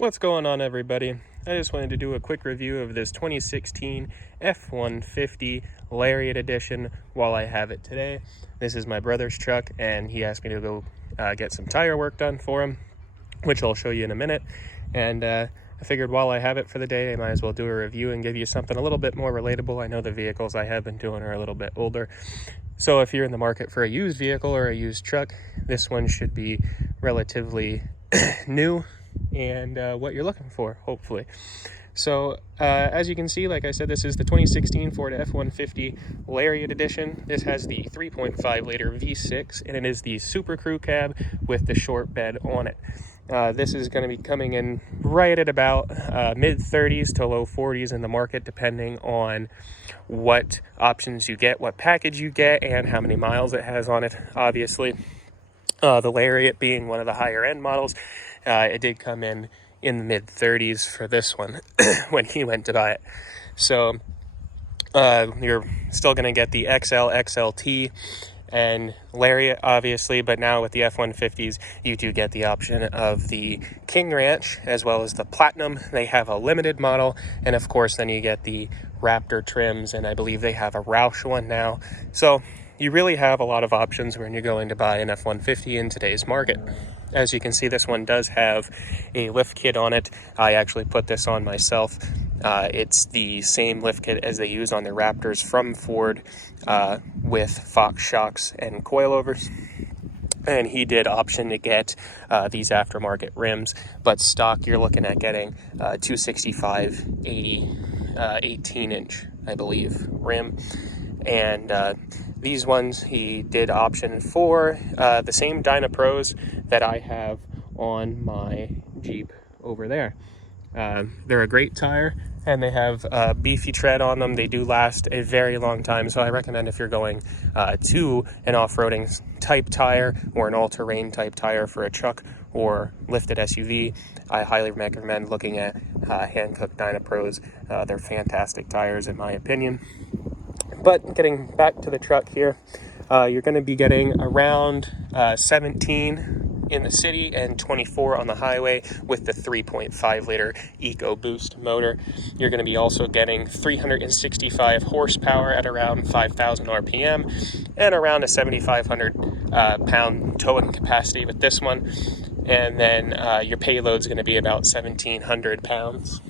What's going on, everybody? I just wanted to do a quick review of this 2016 F-150 Lariat edition while I have it today. This is my brother's truck, and he asked me to go get some tire work done for him, which I'll show you in a minute. And I figured while I have it for the day, I might as well do a review and give you something a little bit more relatable. I know the vehicles I have been doing are a little bit older, so if you're in the market for a used vehicle or a used truck, this one should be relatively new and what you're looking for, hopefully. So as you can see, like I said, this is the 2016 Ford F-150 Lariat edition. This has the 3.5 liter V6, and it is the Super Crew cab with the short bed on it. This is going to be coming in right at about mid-30s to low 40s in the market, depending on what options you get, what package you get, and how many miles it has on it, obviously. The Lariat being one of the higher end models, it did come in the mid-30s for this one when he went to buy it. So you're still going to get the XL, XLT, and Lariat, obviously, but now with the F-150s, you do get the option of the King Ranch as well as the Platinum. They have a limited model, and of course, then you get the Raptor trims, and I believe they have a Roush one now. So you really have a lot of options when you're going to buy an F-150 in today's market. As you can see, this one does have a lift kit on it. I actually put this on myself. It's the same lift kit as they use on the Raptors from Ford, with Fox shocks and coilovers. And he did option to get these aftermarket rims, but stock you're looking at getting 265/80 18-inch, I believe, rim. And these ones he did option for the same Dynapros that I have on my Jeep over there. They're a great tire, and they have beefy tread on them. They do last a very long time, so I recommend if you're going to an off-roading type tire or an all-terrain type tire for a truck or lifted SUV, I highly recommend looking at Hankook Dynapros. They're fantastic tires in my opinion. But getting back to the truck here, you're going to be getting around 17 in the city and 24 on the highway with the 3.5 liter EcoBoost motor. You're going to be also getting 365 horsepower at around 5,000 RPM and around a 7,500 pound towing capacity with this one. And then your payload's going to be about 1,700 pounds.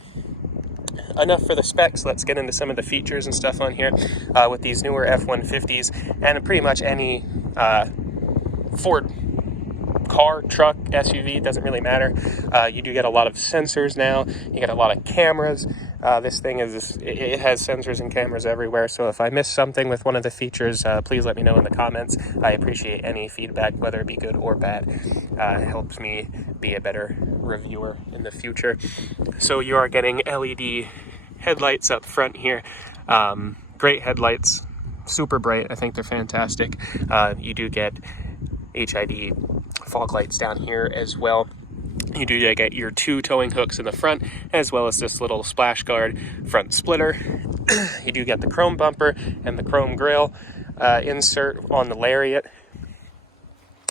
Enough for the specs. Let's get into some of the features and stuff on here with these newer F-150s and pretty much any Ford car, truck, SUV, doesn't really matter. You do get a lot of sensors now. You get a lot of cameras. This thing it has sensors and cameras everywhere, so if I miss something with one of the features, please let me know in the comments. I appreciate any feedback, whether it be good or bad. It helps me be a better reviewer in the future. So you are getting LED headlights up front here. Great headlights, super bright. I think they're fantastic. You do get HID fog lights down here as well. You do get your two towing hooks in the front, as well as this little splash guard front splitter. You do get the chrome bumper and the chrome grille insert on the Lariat.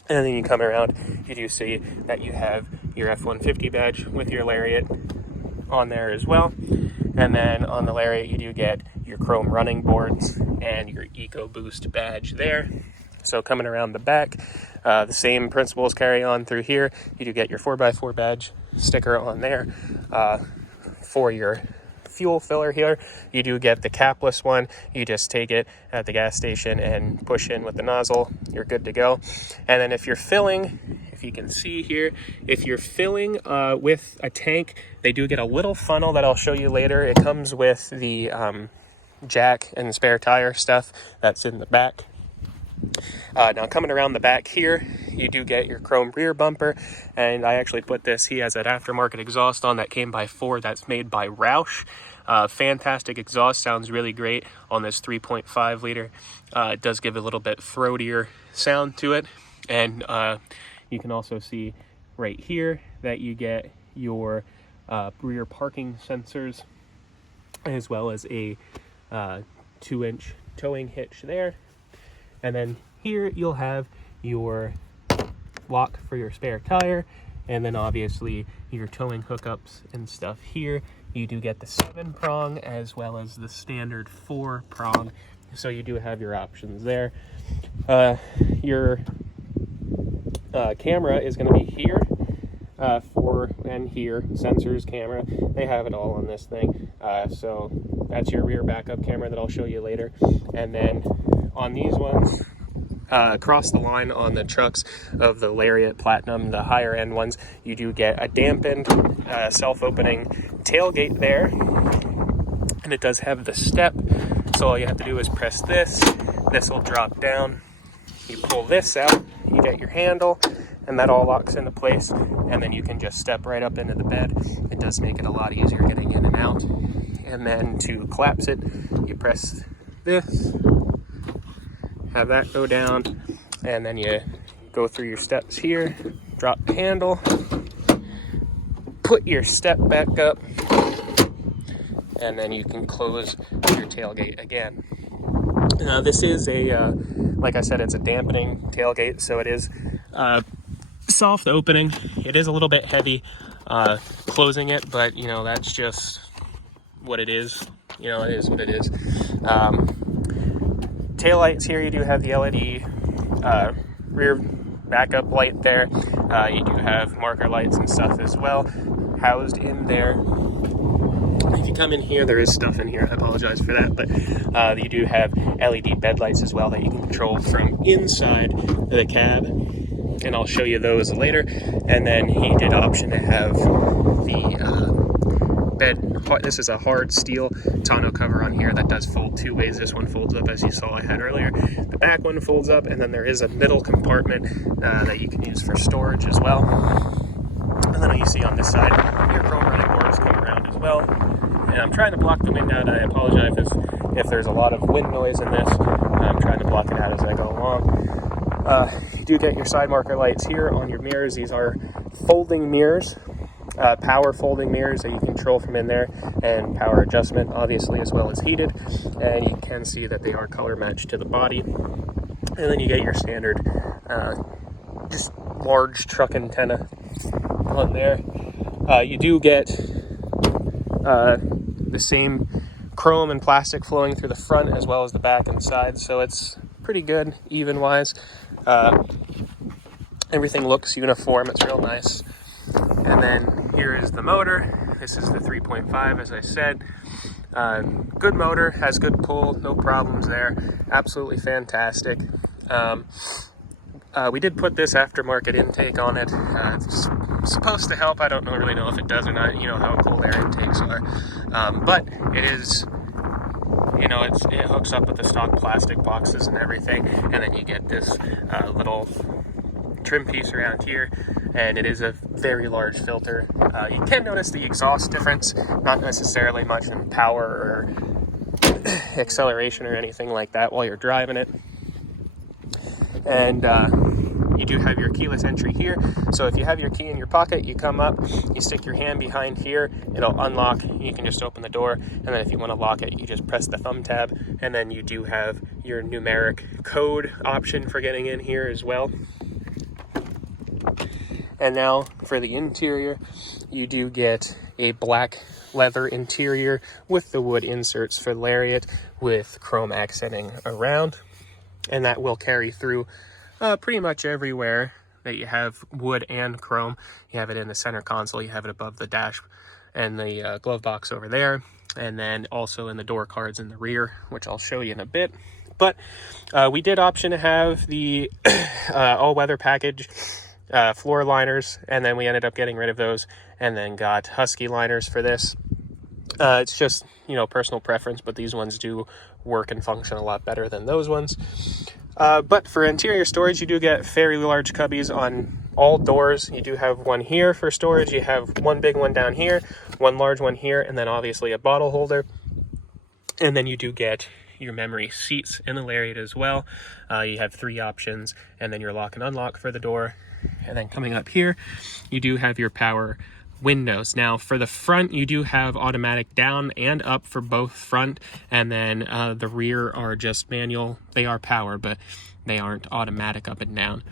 And then you come around, you do see that you have your F-150 badge with your Lariat on there as well. And then on the Lariat, you do get your chrome running boards and your EcoBoost badge there. So coming around the back, the same principles carry on through here. You do get your 4x4 badge sticker on there for your fuel filler here. You do get the capless one. You just take it at the gas station and push in with the nozzle. You're good to go. And then if you're filling, if you can see here, if you're filling with a tank, they do get a little funnel that I'll show you later. It comes with the jack and spare tire stuff that's in the back. Now coming around the back here, you do get your chrome rear bumper, and I actually put this, he has an aftermarket exhaust on that came by Ford that's made by Roush. Fantastic exhaust, sounds really great on this 3.5 liter. It does give a little bit throatier sound to it, and you can also see right here that you get your rear parking sensors, as well as a 2-inch towing hitch there. And then here you'll have your lock for your spare tire And then obviously your towing hookups and stuff here. You do get the 7-prong as well as the standard 4-prong. So you do have your options there. Your camera is going to be here, and here, sensors, camera, they have it all on this thing. So that's your rear backup camera that I'll show you later. And then on these ones, across the line on the trucks of the Lariat Platinum, the higher end ones, you do get a dampened self-opening tailgate there, and it does have the step. So all you have to do is press this will drop down, you pull this out, you get your handle, and that all locks into place, and then you can just step right up into the bed. It does make it a lot easier getting in and out. And then to collapse it, you press this, have that go down, and then you go through your steps here, drop the handle, put your step back up, and then you can close your tailgate again. Now this is a, like I said, it's a dampening tailgate, so it is soft opening. It is a little bit heavy closing it, but you know, that's just what it is. You know, it is what it is. Tail lights here, you do have the LED rear backup light there. You do have marker lights and stuff as well housed in there. If you come in here, there is stuff in here, I apologize for that, but you do have LED bed lights as well that you can control from inside the cab, and I'll show you those later. And then he did option to have the bed, this is a hard steel tonneau cover on here that does fold 2 ways. This one folds up, as you saw I had earlier. The back one folds up, and then there is a middle compartment that you can use for storage as well. And then you see on this side, your chrome running boards come around as well. And I'm trying to block the wind out. I apologize if there's a lot of wind noise in this. I'm trying to block it out as I go along. You do get your side marker lights here on your mirrors. These are folding mirrors, power folding mirrors that you control from in there, and power adjustment, obviously, as well as heated. And you can see that they are color matched to the body. And then you get your standard, just large truck antenna on there. You do get the same chrome and plastic flowing through the front as well as the back and side, so it's pretty good even wise. Everything looks uniform, it's real nice. And then here is the motor. This is the 3.5, as I said. Good motor, has good pull, no problems there, absolutely fantastic. We did put this aftermarket intake on it. It's supposed to help. I don't really know if it does or not. You know how cool their intakes are. But it is, you know, it hooks up with the stock plastic boxes and everything. And then you get this little trim piece around here. And it is a very large filter. You can notice the exhaust difference. Not necessarily much in power or acceleration or anything like that while you're driving it. And you do have your keyless entry here. So if you have your key in your pocket, you come up, you stick your hand behind here, it'll unlock, you can just open the door, and then if you want to lock it, you just press the thumb tab, and then you do have your numeric code option for getting in here as well. And now for the interior, you do get a black leather interior with the wood inserts for Lariat with chrome accenting around. And that will carry through pretty much everywhere that you have wood and chrome. You have it in the center console, you have it above the dash and the glove box over there, and then also in the door cards in the rear, which I'll show you in a bit. But we did option to have the all-weather package floor liners, and then we ended up getting rid of those and then got Husky liners for this. It's just, you know, personal preference, but these ones do work and function a lot better than those ones. But for interior storage, you do get fairly large cubbies on all doors. You do have one here for storage. You have one big one down here, one large one here, and then obviously a bottle holder. And then you do get your memory seats in the Lariat as well. You have 3 options, and then your lock and unlock for the door. And then coming up here, you do have your power windows. Now for the front, you do have automatic down and up for both front, and then the rear are just manual. They are power, but they aren't automatic up and down.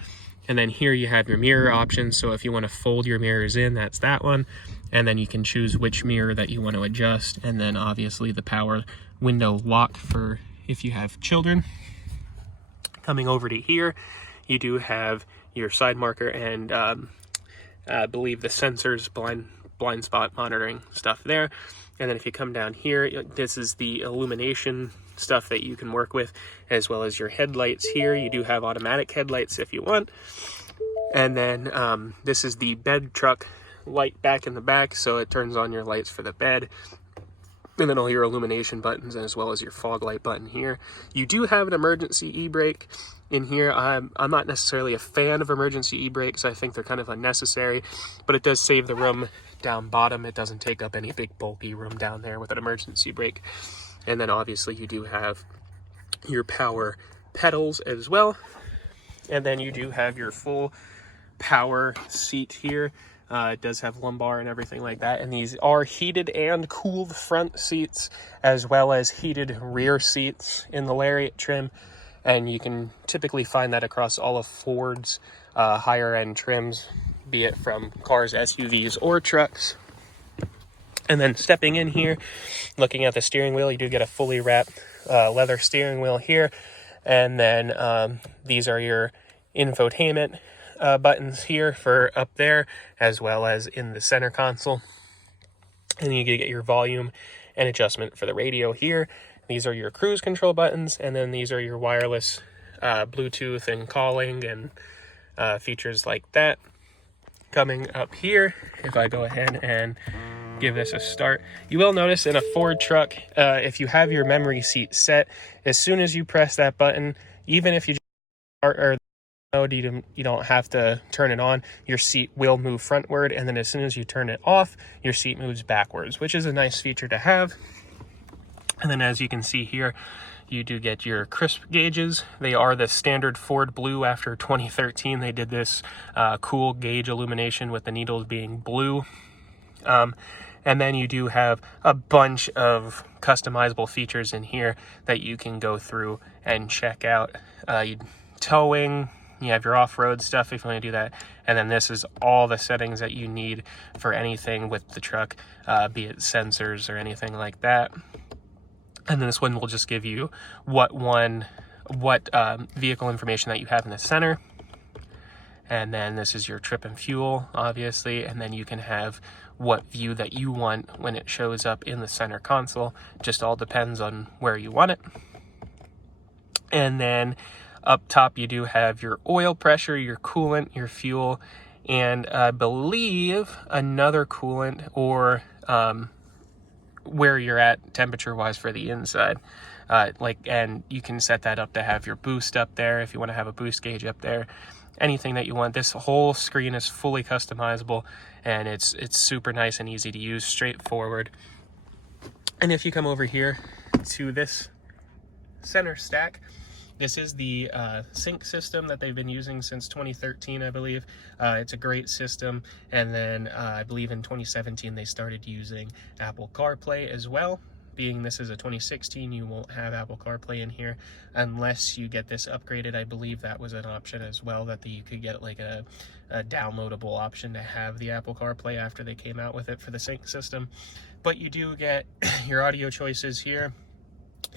And then here you have your mirror options. So if you want to fold your mirrors in, that's that one. And then you can choose which mirror that you want to adjust. And then obviously the power window lock for if you have children. Coming over to here, you do have your side marker and I believe the sensors, blind spot monitoring stuff there. And then if you come down here, this is the illumination stuff that you can work with, as well as your headlights here. You do have automatic headlights if you want. And then this is the bed truck light back in the back, so it turns on your lights for the bed. And then all your illumination buttons, as well as your fog light button here. You do have an emergency e-brake in here. I'm not necessarily a fan of emergency e-brakes. I think they're kind of unnecessary, but it does save the room down bottom. It doesn't take up any big bulky room down there with an emergency brake. And then obviously you do have your power pedals as well. And then you do have your full power seat here. It does have lumbar and everything like that. And these are heated and cooled front seats, as well as heated rear seats in the Lariat trim. And you can typically find that across all of Ford's higher end trims, be it from cars, SUVs, or trucks. And then stepping in here, looking at the steering wheel, you do get a fully wrapped leather steering wheel here. And then these are your infotainment buttons here for up there, as well as in the center console. And you get your volume and adjustment for the radio here. These are your cruise control buttons, and then these are your wireless Bluetooth and calling and features like that. Coming up here, if I go ahead and give this a start, you will notice in a Ford truck, if you have your memory seat set, as soon as you press that button, even if you you don't have to turn it on, your seat will move frontward, and then as soon as you turn it off, your seat moves backwards, which is a nice feature to have. And then as you can see here, you do get your crisp gauges. They are the standard Ford blue. After 2013, they did this cool gauge illumination with the needles being blue. And then you do have a bunch of customizable features in here that you can go through and check out. Towing, you have your off-road stuff if you want to do that. And then this is all the settings that you need for anything with the truck, be it sensors or anything like that. And then this one will just give you what vehicle information that you have in the center. And then this is your trip and fuel, obviously. And then you can have what view that you want when it shows up in the center console. Just all depends on where you want it. And then up top, you do have your oil pressure, your coolant, your fuel, and I believe another coolant or where you're at temperature-wise for the inside. And you can set that up to have your boost up there if you want to have a boost gauge up there. Anything that you want. This whole screen is fully customizable, and it's super nice and easy to use, straightforward. And if you come over here to this center stack, this is the sync system that they've been using since 2013, I believe. It's a great system. And then I believe in 2017, they started using Apple CarPlay as well. Being this is a 2016, you won't have Apple CarPlay in here unless you get this upgraded. I believe that was an option as well, that you could get like a downloadable option to have the Apple CarPlay after they came out with it for the sync system. But you do get your audio choices here.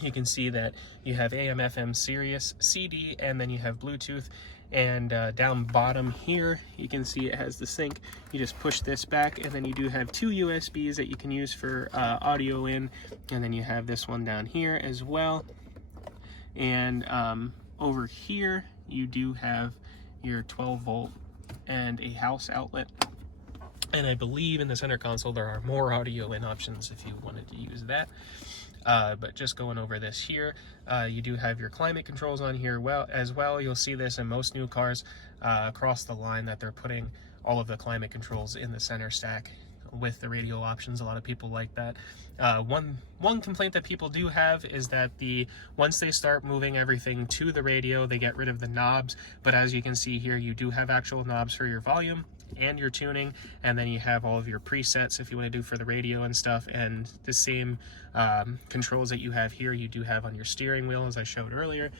You can see that you have AM, FM, Sirius, CD, and then you have Bluetooth. And down bottom here, you can see it has the sync. You just push this back, and then you do have two USBs that you can use for audio in. And then you have this one down here as well. And over here, you do have your 12 volt and a house outlet. And I believe in the center console, there are more audio in options if you wanted to use that. But just going over this here, you do have your climate controls on here as well. You'll see this in most new cars across the line, that they're putting all of the climate controls in the center stack with the radio options. A lot of people like that. One complaint that people do have is that once they start moving everything to the radio, they get rid of the knobs. But as you can see here, you do have actual knobs for your volume and your tuning, and then you have all of your presets if you want to do for the radio and stuff. And the same controls that you have here, you do have on your steering wheel, as I showed earlier.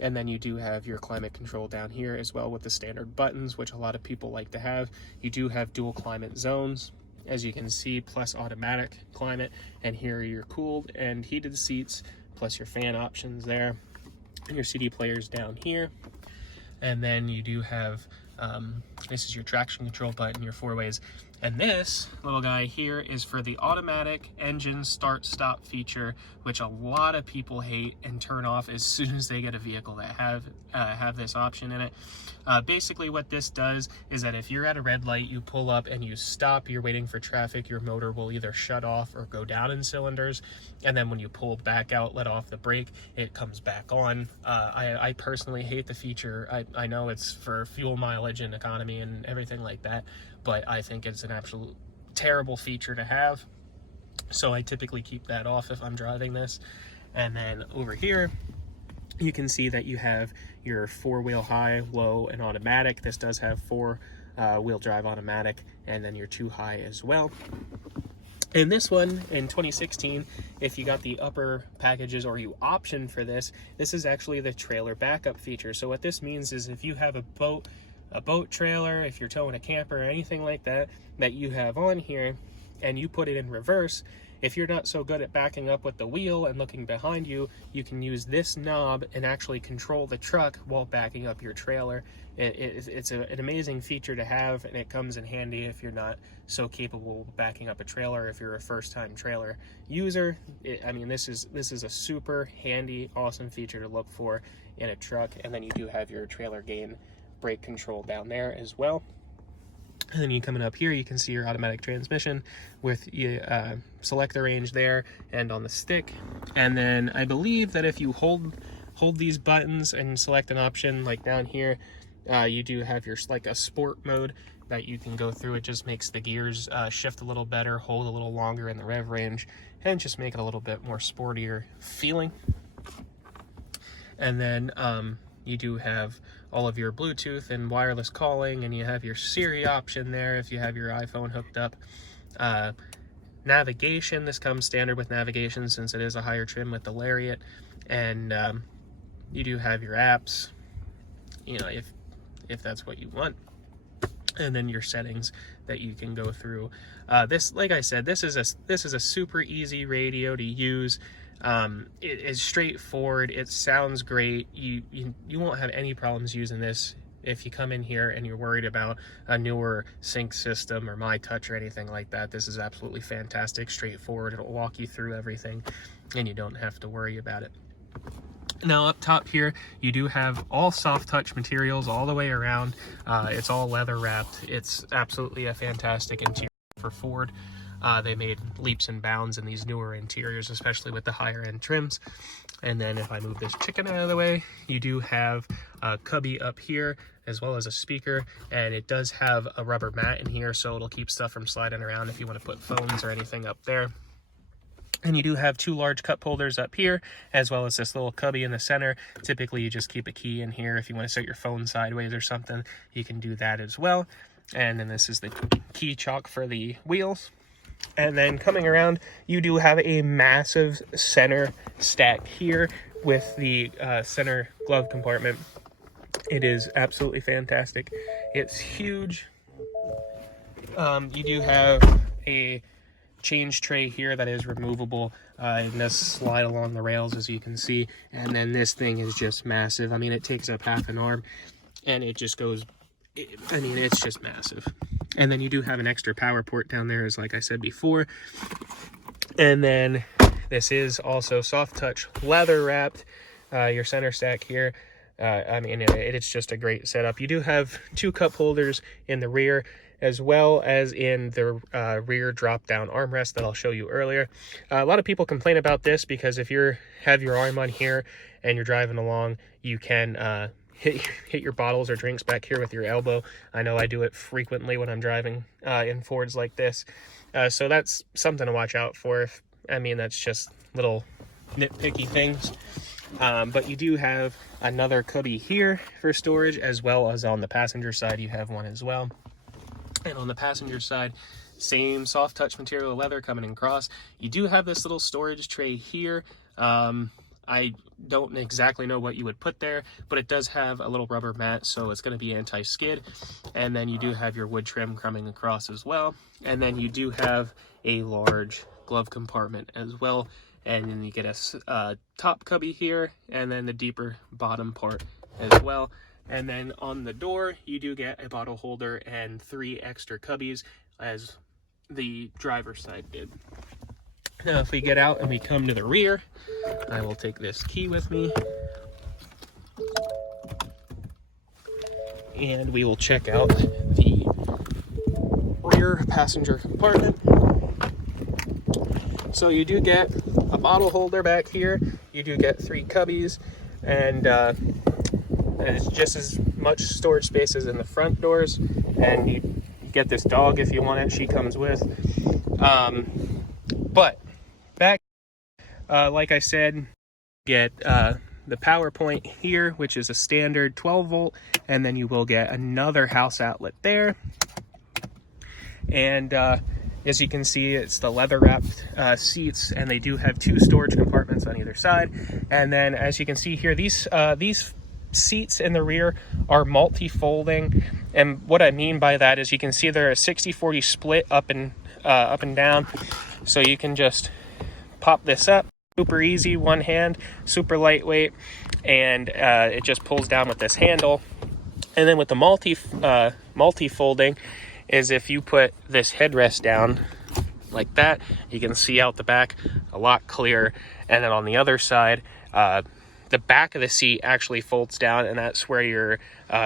And then you do have your climate control down here as well with the standard buttons, which a lot of people like to have. You do have dual climate zones, as you can see, plus automatic climate. And here are your cooled and heated seats, plus your fan options there. And your CD players down here. And then you do have, this is your traction control button, your 4-ways. And this little guy here is for the automatic engine start-stop feature, which a lot of people hate and turn off as soon as they get a vehicle that have this option in it. Basically what this does is that if you're at a red light, you pull up and you stop, you're waiting for traffic, your motor will either shut off or go down in cylinders. And then when you pull back out, let off the brake, it comes back on. I personally hate the feature. I know it's for fuel mileage and economy and everything like that, but I think it's an absolute terrible feature to have. So I typically keep that off if I'm driving this. And then over here, you can see that you have your 4-wheel high, low, and automatic. This does have 4-wheel drive automatic, and then your 2 high as well. And this one in 2016, if you got the upper packages or you option for this, this is actually the trailer backup feature. So what this means is if you have a boat trailer, if you're towing a camper or anything like that, that you have on here and you put it in reverse, if you're not so good at backing up with the wheel and looking behind you, you can use this knob and actually control the truck while backing up your trailer. It's an amazing feature to have, and it comes in handy if you're not so capable of backing up a trailer. If you're a first-time trailer user, I mean, this is a super handy, awesome feature to look for in a truck. And then you do have your trailer gain brake control down there as well. And then you coming up here, you can see your automatic transmission with you select the range there and on the stick. And then I believe that if you hold these buttons and select an option like down here, you do have your like a sport mode that you can go through. It just makes the gears shift a little better, hold a little longer in the rev range, and just make it a little bit more sportier feeling. And then you do have all of your Bluetooth and wireless calling, and you have your Siri option there if you have your iPhone hooked up. Navigation, this comes standard with navigation since it is a higher trim with the Lariat. And you do have your apps, you know, if that's what you want. And then your settings that you can go through. This, like I said, this is a super easy radio to use. It is straightforward. It sounds great. You won't have any problems using this if you come in here and you're worried about a newer sync system or My Touch or anything like that. This is absolutely fantastic, straightforward. It'll walk you through everything and you don't have to worry about it. Now up top here, you do have all soft touch materials all the way around. It's all leather wrapped. It's absolutely a fantastic interior for Ford. They made leaps and bounds in these newer interiors, especially with the higher end trims. And then if I move this chicken out of the way, you do have a cubby up here as well as a speaker, and it does have a rubber mat in here, so it'll keep stuff from sliding around if you want to put phones or anything up there. And you do have 2 large cup holders up here, as well as this little cubby in the center. Typically, you just keep a key in here. If you want to set your phone sideways or something, you can do that as well. And then this is the key chock for the wheels. And then coming around, you do have a massive center stack here with the center glove compartment. It is absolutely fantastic. It's huge. You do have a change tray here that is removable and does slide along the rails, as you can see. And then this thing is just massive. I mean, it takes up half an arm and it just goes, I mean, it's just massive. And then you do have an extra power port down there, as like I said before. And then this is also soft touch leather wrapped, your center stack here. I mean, it's just a great setup. You do have 2 cup holders in the rear, as well as in the rear drop down armrest that I'll show you earlier. A lot of people complain about this because if you have your arm on here and you're driving along, you can hit your bottles or drinks back here with your elbow. I know I do it frequently when I'm driving in Fords like this. So that's something to watch out for. I mean, that's just little nitpicky things. But you do have another cubby here for storage, as well as on the passenger side, you have one as well. And on the passenger side, same soft touch material leather coming across. You do have this little storage tray here. I don't exactly know what you would put there, but it does have a little rubber mat, so it's going to be anti-skid. And then you do have your wood trim coming across as well. And then you do have a large glove compartment as well. And then you get a top cubby here, and then the deeper bottom part as well. And then on the door, you do get a bottle holder and 3 extra cubbies, as the driver's side did. Now, if we get out and we come to the rear, I will take this key with me, and we will check out the rear passenger compartment. So you do get a bottle holder back here, you do get 3 cubbies, and it's just as much storage space as in the front doors. And you get this dog if you want it, she comes with. But back, like I said, get the power point here, which is a standard 12 volt, and then you will get another house outlet there. And as you can see, it's the leather wrapped seats, and they do have 2 storage compartments on either side. And then as you can see here, these seats in the rear are multi-folding, and what I mean by that is you can see they're a 60-40 split up and down, so you can just pop this up, super easy, one hand, super lightweight, and it just pulls down with this handle. And then with the multi-folding is if you put this headrest down like that, you can see out the back a lot clearer. And then on the other side, the back of the seat actually folds down, and that's where your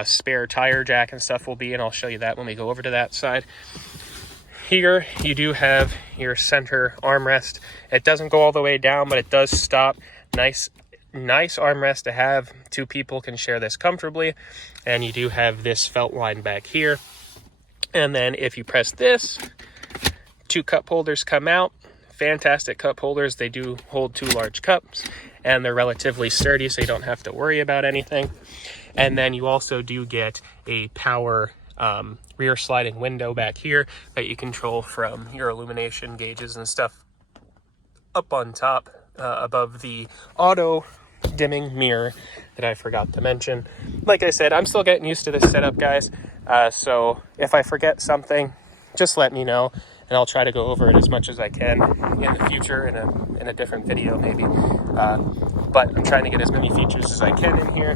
spare tire jack and stuff will be, and I'll show you that when we go over to that side. Here you do have your center armrest. It doesn't go all the way down, but it does stop. Nice armrest to have. 2 people can share this comfortably. And you do have this felt line back here. And then if you press this, 2 cup holders come out. Fantastic cup holders. They do hold 2 large cups, and they're relatively sturdy, so you don't have to worry about anything. And then you also do get a power rear sliding window back here that you control from your illumination gauges and stuff up on top, above the auto dimming mirror that I forgot to mention. Like I said, I'm still getting used to this setup, guys, so if I forget something, just let me know, and I'll try to go over it as much as I can in the future in a different video maybe. But I'm trying to get as many features as I can in here.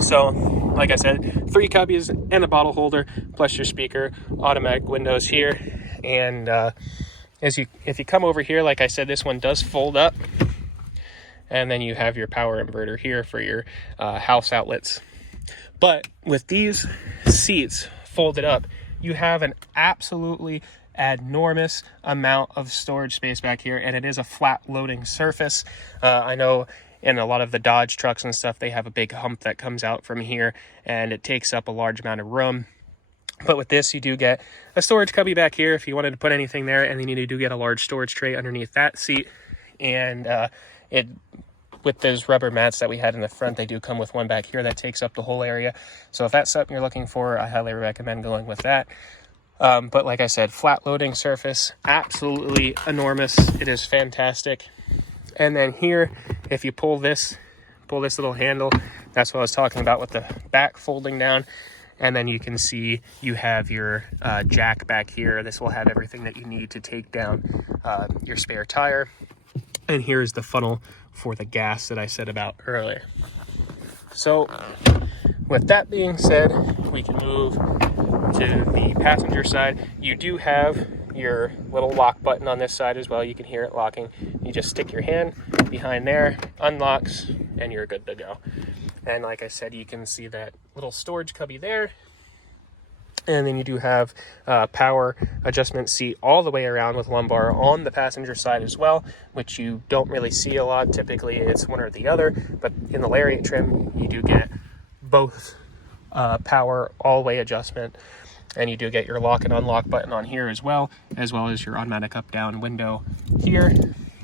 So, like I said, 3 cubbies and a bottle holder, plus your speaker, automatic windows here. And if you come over here, like I said, this one does fold up. And then you have your power inverter here for your house outlets. But with these seats folded up, you have an absolutely enormous amount of storage space back here, and it is a flat loading surface. I know in a lot of the Dodge trucks and stuff, they have a big hump that comes out from here, and it takes up a large amount of room. But with this, you do get a storage cubby back here if you wanted to put anything there, and then you do get a large storage tray underneath that seat. And with those rubber mats that we had in the front, they do come with one back here that takes up the whole area. So if that's something you're looking for, I highly recommend going with that. But like I said, flat loading surface, absolutely enormous. It is fantastic. And then here, if you pull this little handle, that's what I was talking about with the back folding down. And then you can see you have your jack back here. This will have everything that you need to take down your spare tire. And here is the funnel for the gas that I said about earlier. So with that being said, we can move to the passenger side. You do have your little lock button on this side as well. You can hear it locking. You just stick your hand behind there, unlocks, and you're good to go. And like I said, you can see that little storage cubby there. And then you do have power adjustment seat all the way around with lumbar on the passenger side as well, which you don't really see a lot. Typically it's one or the other, but in the Lariat trim, you do get both power all-way adjustment, and you do get your lock and unlock button on here as well as your automatic up-down window here.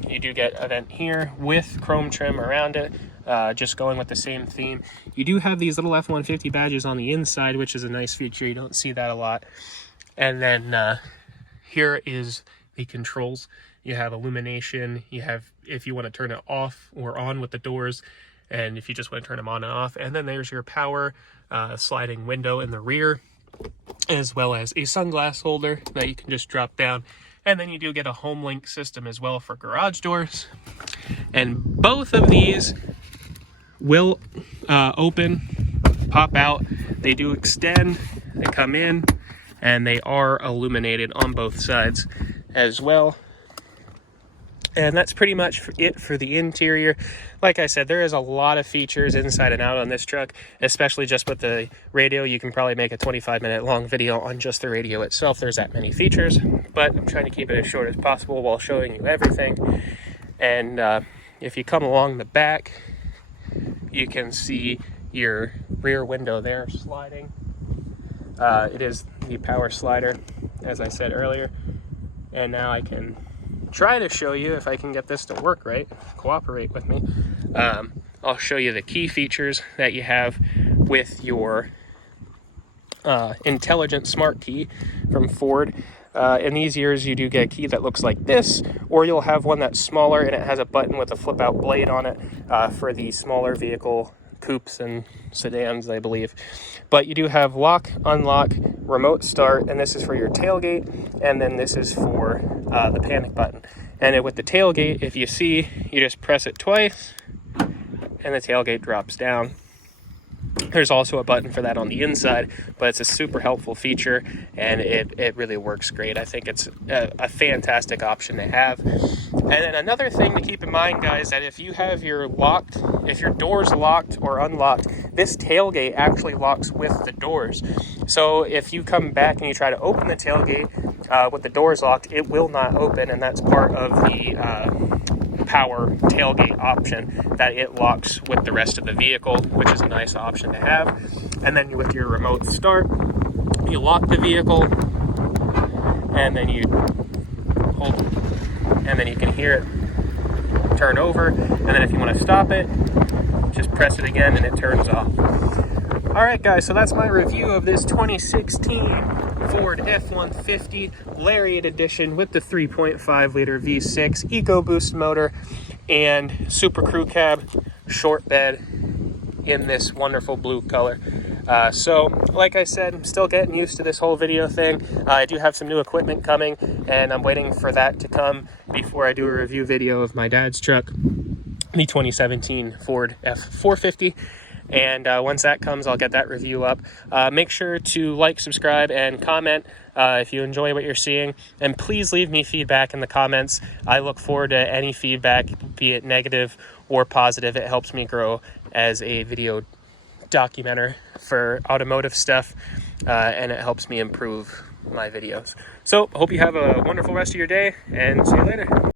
You do get a vent here with chrome trim around it, just going with the same theme. You do have these little F-150 badges on the inside, which is a nice feature. You don't see that a lot. And then here is the controls. You have illumination, you have if you want to turn it off or on with the doors, and if you just want to turn them on and off. And then there's your power sliding window in the rear, as well as a sunglass holder that you can just drop down. And then you do get a home link system as well for garage doors. And both of these will open, pop out. They do extend, they come in, and they are illuminated on both sides as well. And that's pretty much it for the interior. Like I said, there is a lot of features inside and out on this truck, especially just with the radio. You can probably make a 25-minute long video on just the radio itself. There's that many features, but I'm trying to keep it as short as possible while showing you everything. And if you come along the back, you can see your rear window there sliding. It is the power slider, as I said earlier. And now I can try to show you if I can get this to work right. Cooperate with me. I'll show you the key features that you have with your intelligent smart key from Ford. In these years, you do get a key that looks like this, or you'll have one that's smaller and it has a button with a flip out blade on it for the smaller vehicle coupes and sedans, I believe. But you do have lock, unlock, remote start, and this is for your tailgate, and then this is for the panic button. And with the tailgate, if you see, you just press it twice and the tailgate drops down. There's also a button for that on the inside, but it's a super helpful feature, and it really works great. I think it's a fantastic option to have. And then another thing to keep in mind, guys, that if you have your doors locked or unlocked, this tailgate actually locks with the doors. So if you come back and you try to open the tailgate with the doors locked, it will not open, and that's part of the power tailgate option, that it locks with the rest of the vehicle, which is a nice option to have. And then with your remote start, you lock the vehicle, and then you hold, and then you can hear it turn over. And then if you want to stop it, just press it again and it turns off. All right, guys, so that's my review of this 2016 Ford F-150 Lariat edition with the 3.5 liter V6 EcoBoost motor and Super Crew Cab short bed in this wonderful blue color. So like I said, I'm still getting used to this whole video thing. I do have some new equipment coming, and I'm waiting for that to come before I do a review video of my dad's truck, the 2017 Ford F-450. And once that comes, I'll get that review up. Make sure to like, subscribe, and comment if you enjoy what you're seeing. And please leave me feedback in the comments. I look forward to any feedback, be it negative or positive. It helps me grow as a video documenter for automotive stuff, and it helps me improve my videos. So, hope you have a wonderful rest of your day, and see you later.